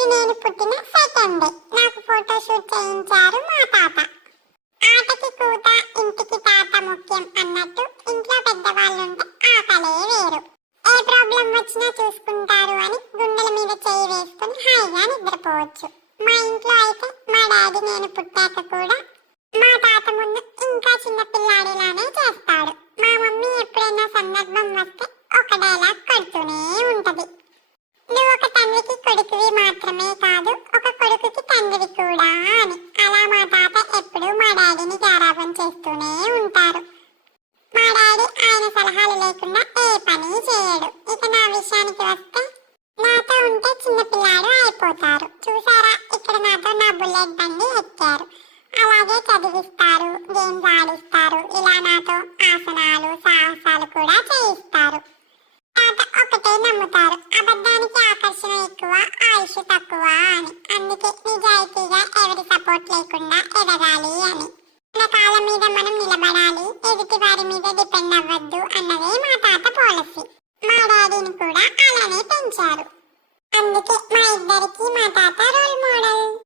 ఇది నేను పుట్టిన సెకండ్ డే. నాకు ఫోటోషూట్ చేయించారు మా తాత. ఆటకి కూత ఇంటికి తాత ముఖ్యం అన్నట్టు ఇంట్లో పెద్దవాళ్ళుంటే ఆకలే వేరు. ఏ ప్రాబ్లం వచ్చినా చూసుకుంటారు అని గుండెల మీద చేయి వేసుకుని హాయిగా నిద్రపోవచ్చు. మా ఇంట్లో అయితే మా డాడీ నేను పుట్టాక కూడా మా తాత ముందు ఇంకా చిన్న పిల్లాడిలానే చేస్తాడు. మా మమ్మీ ఎప్పుడైనా సందర్భం వస్తే ఒక డైలాగ్ కొడుతూనే ఉంటది. నువ్వు ఒక తండ్రికి కొడుకువి మాత్రమే కాదు, ఒక కొడుకుకి తండ్రివి కూడా అని. అలా మా తాత ఎప్పుడు మా డాడీని గారాబం చేస్తూనే ఉంటారు. మా డాడీ ఆయన సలహాలు లేకుండా ఏ పని చేయడు. ఇక నా విషయానికి వస్తే నాతో ఉంటే చిన్నపిల్లాడు అయిపోతారు. చూసారా, ఇక్కడ నాతో నా బుల్లెట్ బండి ఎక్కారు. అలాగే చదివిస్తారు, గేమ్స్ ఆడిస్తారు, ఇలా నాతో ఆసనాలు సాహసాలు కూడా చేయిస్తారు. తాత ఒకటే నమ్ముతారు, అబద్ధానికి ఆకర్షణ ఎక్కువ, ఆయుష్ తక్కువ అని. అందుకే నిజాయితీగా ఎవరి సపోర్ట్ లేకుండా ఎదగాలి అని. మన కాళ్ళ మీద మనం నిలబడాలి, ఎదుటి వారి మీద డిపెండ్ అవ్వద్దు అన్నదే మా తాత పాలసీ. మా డాడీని కూడా అలానే పెంచారు. అందుకే మా ఇద్దరికి మా తాత రోల్ మోడల్.